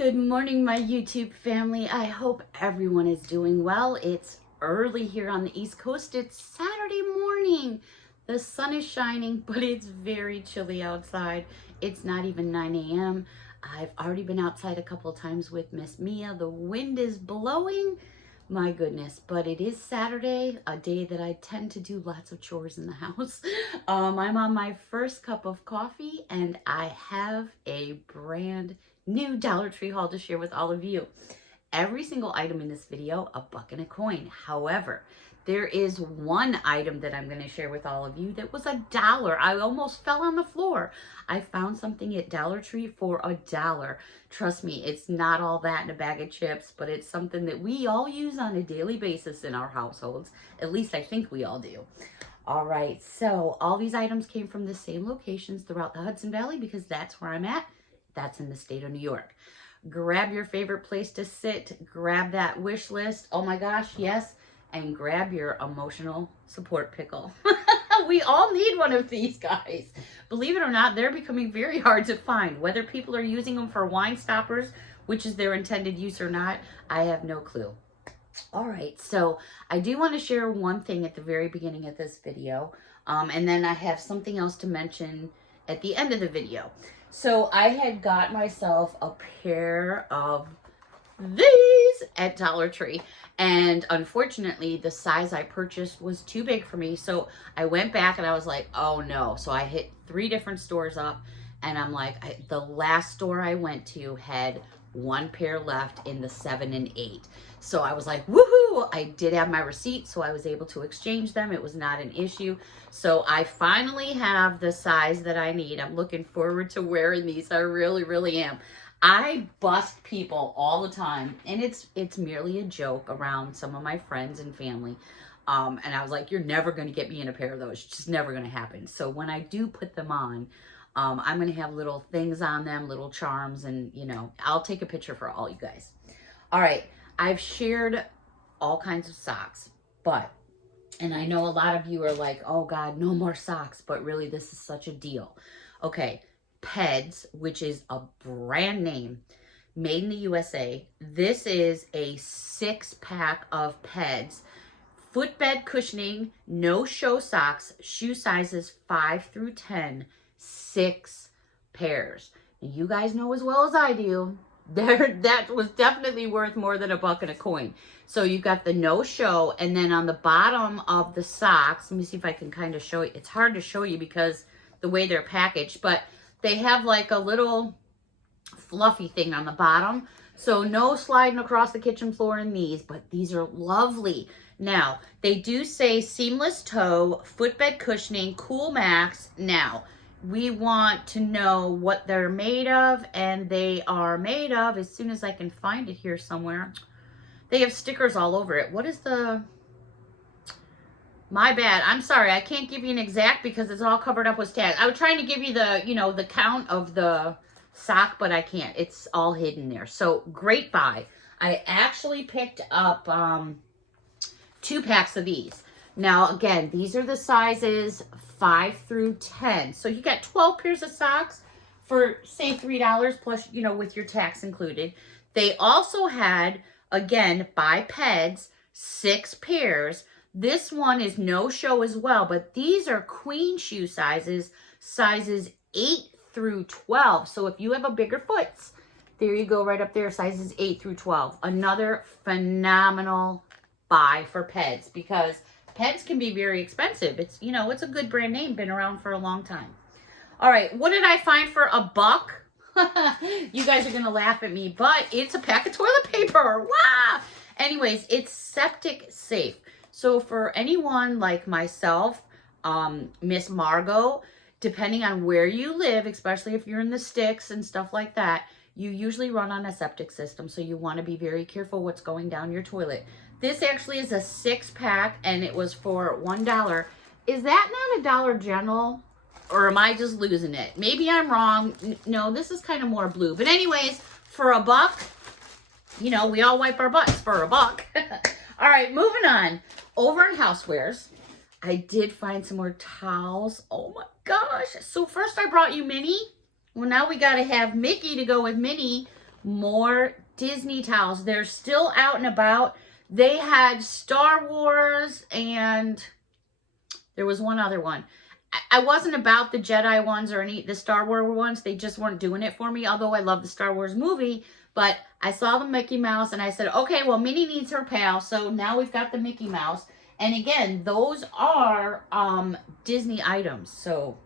Good morning, my YouTube family. I hope everyone is doing well. It's early here on the East Coast. It's Saturday morning. The sun is shining, but it's very chilly outside. It's not even 9 a.m. I've already been outside a couple of times with Miss Mia. The wind is blowing. My goodness, but it is Saturday, a day that I tend to do lots of chores in the house. I'm on my first cup of coffee, and I have a brand new Dollar Tree haul to share with all of you. Every single item in this video, a buck and a coin. However, there is one item that I'm going to share with all of you that was $1. I almost fell on the floor. I found something at Dollar Tree for $1. Trust me, it's not all that in a bag of chips, but it's something that we all use on a daily basis in our households. At least I think we all do. All right, so all these items came from the same locations throughout the Hudson Valley because that's where I'm at. That's in the state of New York. Grab your favorite place to sit. Grab that wish list. Oh my gosh, yes. And grab your emotional support pickle. We all need one of these, guys. Believe it or not, they're becoming very hard to find. Whether people are using them for wine stoppers, which is their intended use or not, I have no clue. All right, so I do want to share one thing at the very beginning of this video. And then I have something else to mention at the end of the video. So I had got myself a pair of these at Dollar Tree, and unfortunately the size I purchased was too big for me, so I went back and I was like, oh no. So I hit 3 different stores up, and I'm like, the last store I went to had one pair left in the 7 and 8. So I was like, woohoo! I did have my receipt, so I was able to exchange them. It was not an issue. So I finally have the size that I need. I'm looking forward to wearing these. I really, really am. I bust people all the time, and it's merely a joke around some of my friends and family. And I was like, you're never going to get me in a pair of those. It's just never going to happen. So when I do put them on, I'm going to have little things on them, little charms, and, you know, I'll take a picture for all you guys. All right, I've shared all kinds of socks, and I know a lot of you are like, oh God, no more socks, but really this is such a deal. Okay, Peds, which is a brand name, made in the USA. This is a 6-pack of Peds. Footbed cushioning, no show socks, shoe sizes 5 through 10, 6 pairs. You guys know as well as I do, that was definitely worth more than a buck and a coin. So you got the no show, and then on the bottom of the socks, let me see if I can kind of show you. It's hard to show you because the way they're packaged, but they have like a little fluffy thing on the bottom. So no sliding across the kitchen floor in these, but these are lovely. Now, they do say seamless toe, footbed cushioning, cool max. Now, we want to know what they're made of, and they are made of, as soon as I can find it here somewhere, they have stickers all over it. What is the... My bad. I'm sorry. I can't give you an exact because it's all covered up with tags. I was trying to give you the, you know, the count of the sock, but I can't. It's all hidden there. So, great buy. I actually picked up 2 packs of these. Now, again, these are the sizes 5 through 10. So, you got 12 pairs of socks for, say, $3 plus, you know, with your tax included. They also had, again, by Peds, 6 pairs. This one is no show as well, but these are queen shoe sizes 8 through 12. So if you have a bigger foot, there you go, right up there, sizes 8 through 12. Another phenomenal buy for Peds, because Peds can be very expensive. It's, you know, it's a good brand name, been around for a long time. All right, what did I find for $1? You guys are gonna laugh at me, but it's a pack of toilet paper. Wow! Anyways, it's septic safe. So for anyone like myself, Miss Margot, depending on where you live, especially if you're in the sticks and stuff like that, you usually run on a septic system. So you want to be very careful what's going down your toilet. This actually is a 6-pack, and it was for $1. Is that not a Dollar General? Or am I just losing it? Maybe I'm wrong. No, this is kind of more blue. But anyways, for $1, you know, we all wipe our butts for $1. All right, moving on. Over in Housewares, I did find some more towels. Oh my gosh. So first I brought you Minnie. Well, now we got to have Mickey to go with Minnie. more Disney towels. They're still out and about. They had Star Wars and there was one other one. I wasn't about the Jedi ones or the Star Wars ones. They just weren't doing it for me, although I love the Star Wars movie. But I saw the Mickey Mouse and I said, okay, well, Minnie needs her pal. So now we've got the Mickey Mouse. And again, those are Disney items. So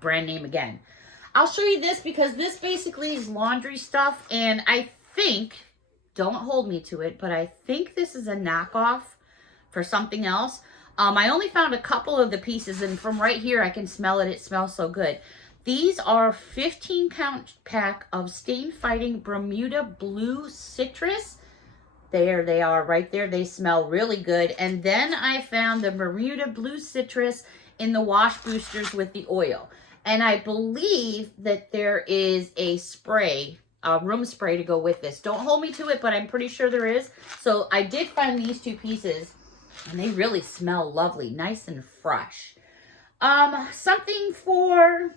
brand name again. I'll show you this because this basically is laundry stuff. And I think, don't hold me to it, but I think this is a knockoff for something else. I only found a couple of the pieces, and from right here, I can smell it. It smells so good. These are 15-count pack of stain-fighting Bermuda Blue Citrus. There they are right there. They smell really good. And then I found the Bermuda Blue Citrus in the wash boosters with the oil. And I believe that there is a spray, a room spray to go with this. Don't hold me to it, but I'm pretty sure there is. So I did find these two pieces. And they really smell lovely, nice and fresh. Something for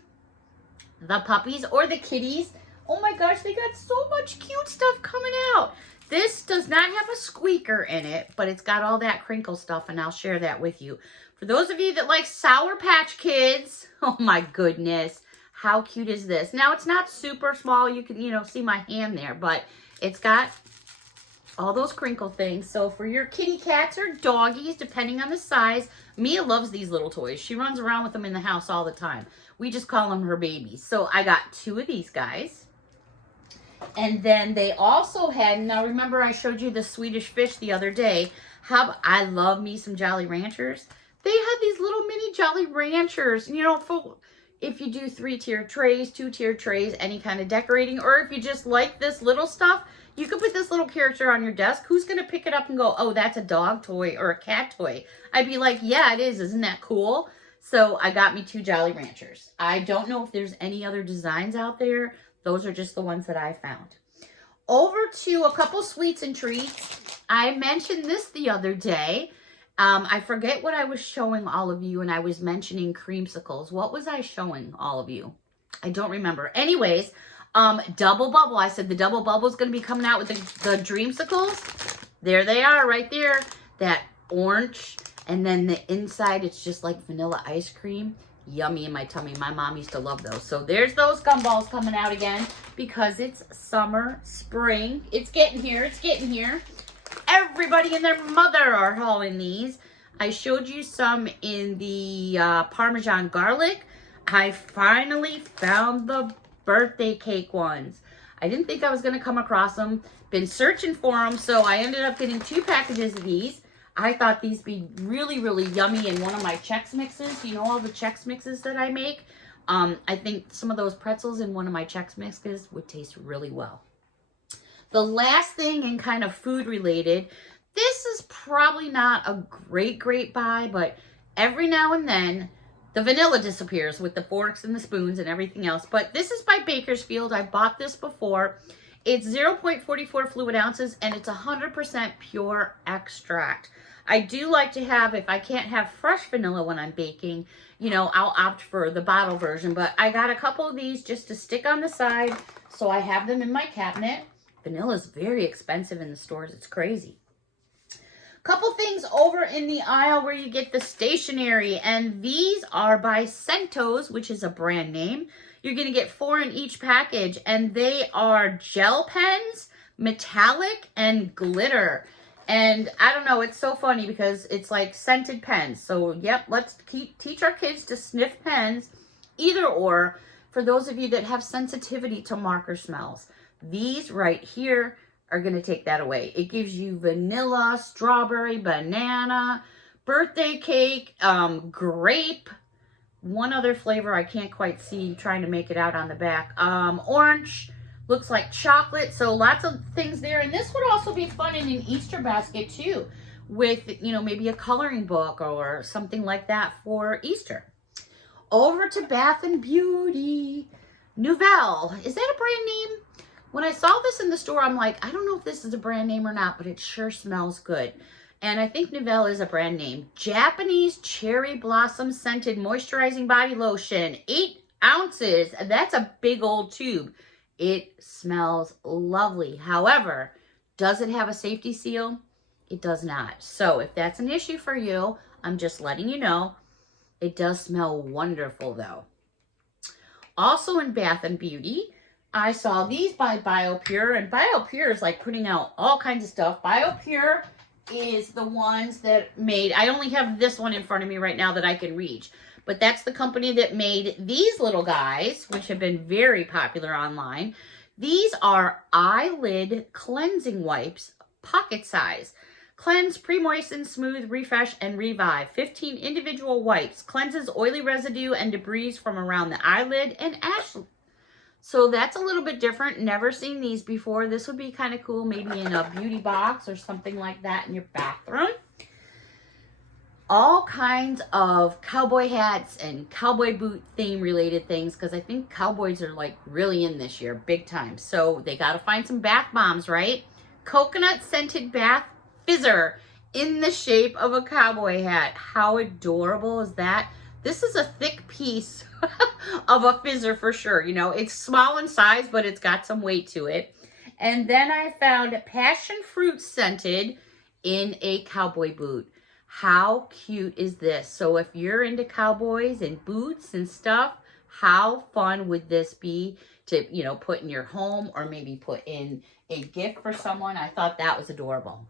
the puppies or the kitties. Oh my gosh, they got so much cute stuff coming out. This does not have a squeaker in it, but it's got all that crinkle stuff, and I'll share that with you. For those of you that like Sour Patch Kids, oh my goodness, how cute is this? Now, it's not super small. You can, see my hand there, but it's got all those crinkle things. So for your kitty cats or doggies, depending on the size, Mia loves these little toys. She runs around with them in the house all the time. We just call them her babies. So I got two of these guys. And then they also had, now remember I showed you the Swedish fish the other day. I love me some Jolly Ranchers. They had these little mini Jolly Ranchers, for if you do 3-tier trays, 2-tier trays, any kind of decorating, or if you just like this little stuff, you can put this little character on your desk. Who's going to pick it up and go, oh, that's a dog toy or a cat toy? I'd be like, yeah, it is. Isn't that cool? So I got me 2 Jolly Ranchers. I don't know if there's any other designs out there. Those are just the ones that I found. Over to a couple sweets and treats. I mentioned this the other day. I forget what I was showing all of you, and I was mentioning creamsicles. What was I showing all of you? I don't remember. Anyways, Double Bubble. I said the Double Bubble is going to be coming out with the Dreamsicles. There they are right there. That orange. And then the inside, it's just like vanilla ice cream. Yummy in my tummy. My mom used to love those. So there's those gumballs coming out again because it's summer, spring. It's getting here. It's getting here. Everybody and their mother are hauling these. I showed you some in the Parmesan garlic. I finally found the birthday cake ones. I didn't think I was going to come across them. Been searching for them, so I ended up getting 2 packages of these. I thought these would be really, really yummy in one of my Chex Mixes. You know all the Chex Mixes that I make? I think some of those pretzels in one of my Chex Mixes would taste really well. The last thing, and kind of food related, this is probably not a great buy, but every now and then the vanilla disappears with the forks and the spoons and everything else. But this is by Bakersfield. I bought this before. It's 0.44 fluid ounces, and it's 100% pure extract. I do like to have, if I can't have fresh vanilla when I'm baking, I'll opt for the bottle version. But I got a couple of these just to stick on the side, so I have them in my cabinet. Vanilla is very expensive in the stores. It's crazy. Couple things over in the aisle where you get the stationery, and these are by Centos, which is a brand name. You're going to get 4 in each package, and they are gel pens, metallic, and glitter. And I don't know, it's so funny because it's like scented pens. So, yep, let's teach our kids to sniff pens, either or, for those of you that have sensitivity to marker smells. These right here are going to take that away. It gives you vanilla, strawberry, banana, birthday cake, grape, one other flavor I can't quite see, trying to make it out on the back, orange, looks like chocolate. So lots of things there. And this would also be fun in an Easter basket too, with, maybe a coloring book or something like that for Easter. Over to Bath and Beauty. Nouvelle. Is that a brand name? When I saw this in the store, I'm like, I don't know if this is a brand name or not, but it sure smells good. And I think Nouvelle is a brand name. Japanese Cherry Blossom Scented Moisturizing Body Lotion. 8 ounces. That's a big old tube. It smells lovely. However, does it have a safety seal? It does not. So if that's an issue for you, I'm just letting you know. It does smell wonderful though. Also in Bath and Beauty, I saw these by BioPure, and BioPure is like putting out all kinds of stuff. BioPure is the ones that made, I only have this one in front of me right now that I can reach, but that's the company that made these little guys, which have been very popular online. These are eyelid cleansing wipes, pocket size. Cleanse, pre-moisten, smooth, refresh, and revive. 15 individual wipes. Cleanses oily residue and debris from around the eyelid and ash. So that's a little bit different. Never seen these before. This would be kind of cool, maybe in a beauty box or something like that in your bathroom. All kinds of cowboy hats and cowboy boot theme related things, because I think cowboys are like really in this year, big time. So they got to find some bath bombs, right? Coconut scented bath fizzer in the shape of a cowboy hat. How adorable is that? This is a thick piece of a fizzer for sure. You know, it's small in size, but it's got some weight to it. And then I found passion fruit scented in a cowboy boot. How cute is this? So if you're into cowboys and boots and stuff, how fun would this be to, you know, put in your home or maybe put in a gift for someone? I thought that was adorable.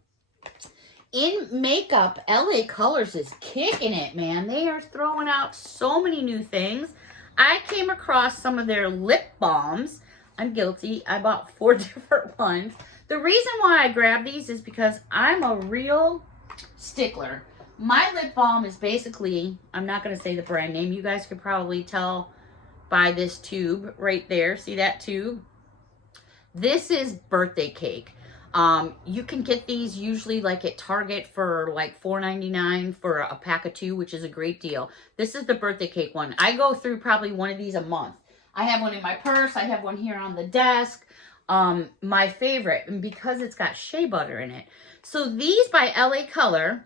In makeup, LA Colors is kicking it, man. They are throwing out so many new things. I came across some of their lip balms. I'm guilty. I bought 4 different ones. The reason why I grabbed these is because I'm a real stickler. My lip balm is basically, I'm not going to say the brand name. You guys could probably tell by this tube right there. See that tube? This is birthday cake. You can get these usually like at Target for like $4.99 for a pack of 2, which is a great deal. This is the birthday cake one. I go through probably one of these a month. I have one in my purse. I have one here on the desk. My favorite, and because it's got shea butter in it. So these by LA Color,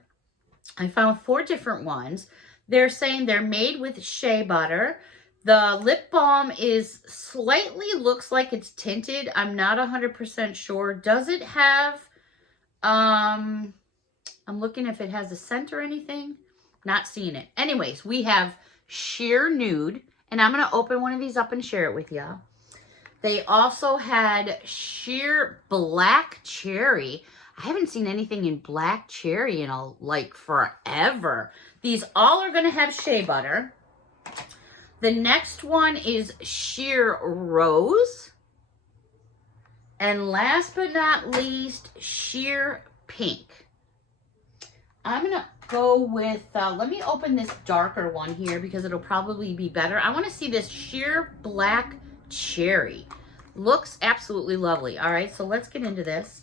I found 4 different ones. They're saying they're made with shea butter. The lip balm is slightly, looks like it's tinted. I'm not 100% sure. Does it have, I'm looking if it has a scent or anything. Not seeing it. Anyways, we have sheer nude, and I'm going to open one of these up and share it with you. They also had sheer black cherry. I haven't seen anything in black cherry in like forever. These all are going to have shea butter. The next one is sheer rose. And last but not least, sheer pink. I'm going to go with, let me open this darker one here because it'll probably be better. I want to see this sheer black cherry. Looks absolutely lovely. All right, so let's get into this.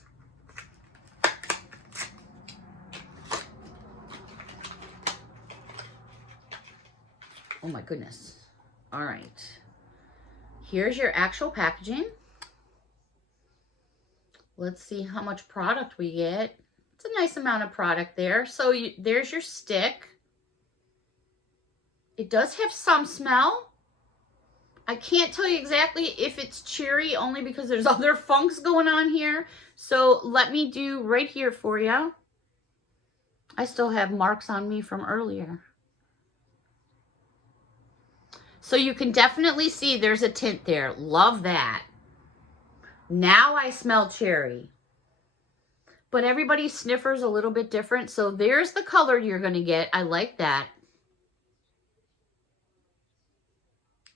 Oh my goodness. All right. Here's your actual packaging. Let's see how much product we get. It's a nice amount of product there. So there's your stick. It does have some smell. I can't tell you exactly if it's cherry, only because there's other funks going on here. So let me do right here for you. I still have marks on me from earlier. So you can definitely see there's a tint there. Love that. Now I smell cherry. But everybody's sniffer's a little bit different. So there's the color you're going to get. I like that.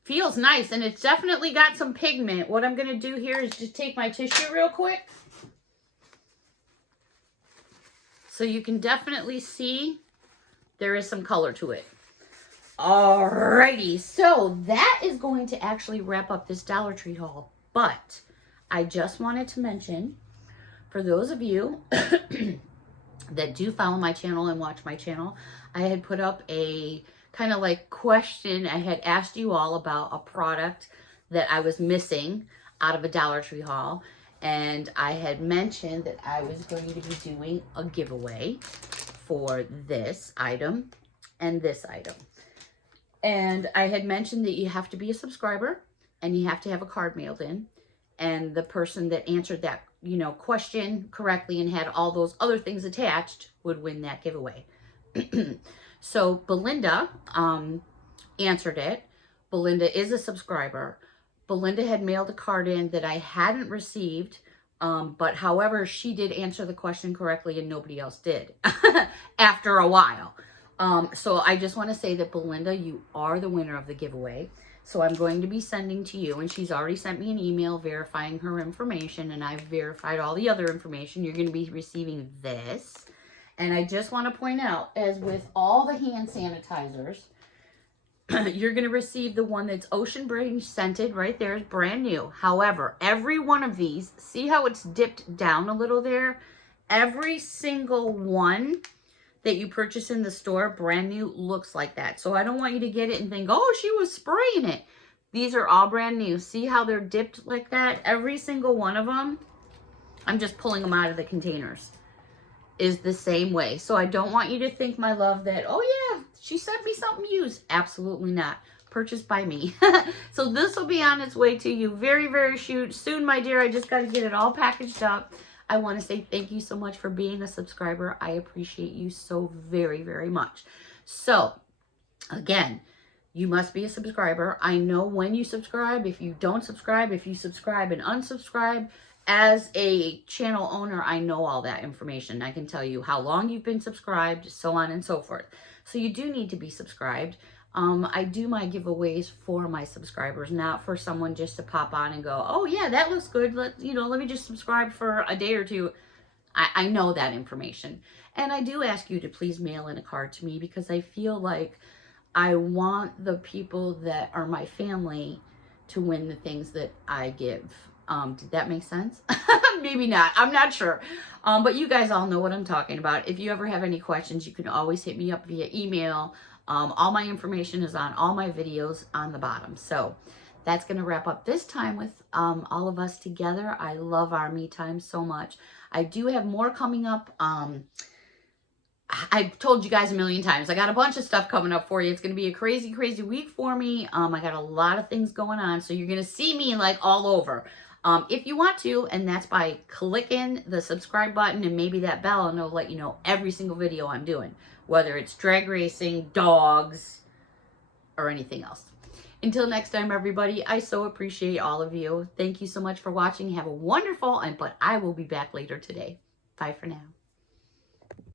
Feels nice, and it's definitely got some pigment. What I'm going to do here is just take my tissue real quick. So you can definitely see there is some color to it. Alrighty, so that is going to actually wrap up this Dollar Tree haul. But I just wanted to mention, for those of you that do follow my channel and watch my channel, I had put up a kind of like question. I had asked you all about a product that I was missing out of a Dollar Tree haul. And I had mentioned that I was going to be doing a giveaway for this item and this item. And I had mentioned that you have to be a subscriber and you have to have a card mailed in. and the person that answered that, you know, question correctly and had all those other things attached would win that giveaway. So Belinda answered it. Belinda is a subscriber. Belinda had mailed a card in that I hadn't received, but however, she did answer the question correctly and nobody else did after a while. So I just want to say that Belinda, you are the winner of the giveaway. So I'm going to be sending to you, and she's already sent me an email verifying her information, and I've verified all the other information. You're going to be receiving this. And I just want to point out, as with all the hand sanitizers, you're going to receive the one that's Ocean Breeze scented right there. Is brand new. However, every one of these, see how it's dipped down a little there? Every single one that you purchase in the store, brand new, looks like that. So I don't want you to get it and think, oh, she was spraying it. These are all brand new. See how they're dipped like that? Every single one of them, I'm just pulling them out of the containers, is the same way. So I don't want you to think, my love, that, oh yeah, she sent me something used. Absolutely not. Purchased by me. So this will be on its way to you very, very soon, my dear. I just got to get it all packaged up. I want to say thank you so much for being a subscriber. I appreciate you so very, very much. So again, you must be a subscriber. I know when you subscribe, if you don't subscribe, if you subscribe and unsubscribe. As a channel owner, I know all that information. I can tell you how long you've been subscribed, so on and so forth. So you do need to be subscribed. I do my giveaways for my subscribers, not for someone just to pop on and go, oh yeah, that looks good. Let me just subscribe for a day or two. I know that information. And I do ask you to please mail in a card to me, because I feel like I want the people that are my family to win the things that I give. Did that make sense? Maybe not. I'm not sure. But you guys all know what I'm talking about. If you ever have any questions, you can always hit me up via email. All my information is on all my videos on the bottom. So that's going to wrap up this time with all of us together. I love our me time so much. I do have more coming up. I've told you guys a million times, I got a bunch of stuff coming up for you. It's going to be a crazy, crazy week for me. I got a lot of things going on. So you're going to see me like all over. If you want to, and that's by clicking the subscribe button and maybe that bell, and it'll let you know every single video I'm doing, whether it's drag racing, dogs, or anything else. Until next time, everybody, I so appreciate all of you. Thank you so much for watching. Have a wonderful, but I will be back later today. Bye for now.